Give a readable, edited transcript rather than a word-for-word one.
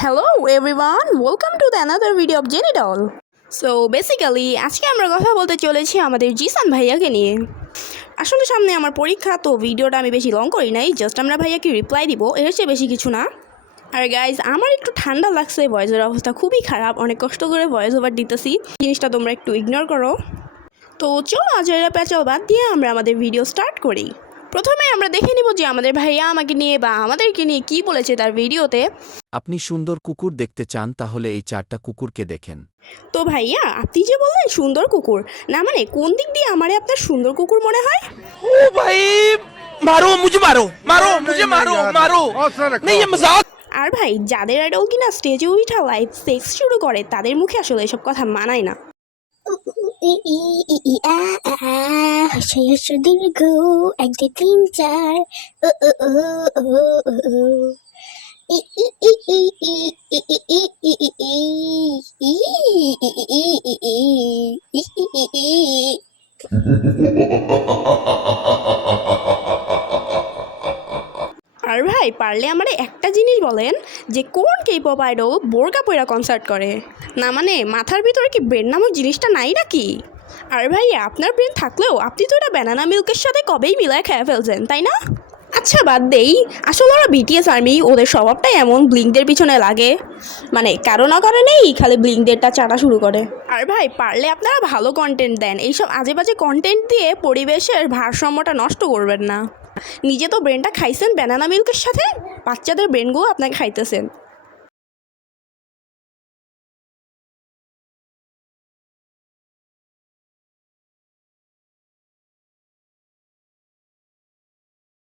Hello everyone, welcome to the another video of জেনিডল। So basically আজকে আমরা কথা বলতে চলেছি আমাদের জিসান ভাইয়াকে নিয়ে। আসলে সামনে আমার পরীক্ষা, তো ভিডিওটা আমি বেশি লং করি নাই, জাস্ট আমরা ভাইয়াকে রিপ্লাই দিব, এর চেয়ে বেশি কিছু না। আর গাইজ, আমার একটু ঠান্ডা লাগছে, ভয়েসের অবস্থা খুবই খারাপ, অনেক কষ্ট করে ভয়েস ওভার দিতেছি, জিনিসটা তোমরা একটু ইগনোর করো। তো চলো আজ এরা প্যাচাল বাদ দিয়ে আমরা আমাদের ভিডিও স্টার্ট করি। প্রথমে আমরা দেখে নিব যে আমাদের ভাইয়া আমাকে নিয়ে বা আমাদেরকে নিয়ে কী বলেছে তার ভিডিওতে। আপনি সুন্দর কুকুর দেখতে চান তাহলে এই 4টা কুকুরকে দেখেন। তো ভাইয়া, আপনি যে বললেন সুন্দর কুকুর, না মানে কোন দিক দিয়ে আমারে আপনার সুন্দর কুকুর মনে হয়? ओ भाई मारो मुझे मारो मारो मुझे मारो मारो नहीं ये मजाक। আর ভাই, যাদের আইডল কিনা স্টেজে উঠা লাইভ সেক্স শুরু করে তাদের মুখে আসলে এসব কথা মানায় না। দীর্ঘ 1 2 3 4 আর ভাই, পারলে আমারে একটা জিনিস বলেন যে কোন কেপপ আইডল বোরকা পয়রা কনসার্ট করে? না মানে মাথার ভিতরে কি ব্রেন নামক জিনিসটা নাই নাকি? আর ভাই, আপনার ব্রেন থাকলেও আপনি তো এটা ব্যানানা মিল্কের সাথে কবেই মিলায় খেয়ে ফেলছেন, তাই না? আচ্ছা বাদ দেই, আসলে ওরা বিটিএস আর্মি, ওদের স্বভাবটাই এমন, ব্লিঙ্কদের পিছনে লাগে, মানে কারো না কারণেই খালি ব্লিঙ্কদেরটা চাটা শুরু করে। আর ভাই, পারলে আপনারা ভালো কন্টেন্ট দেন, এইসব আজে বাজে কন্টেন্ট দিয়ে পরিবেশের ভারসাম্যটা নষ্ট করবেন না। নিজে তো ব্রেনটা খাইছেন ব্যানানা মিল্কের সাথে, বাচ্চাদের ব্রেনগুলো আপনাকে খাইতেছেন।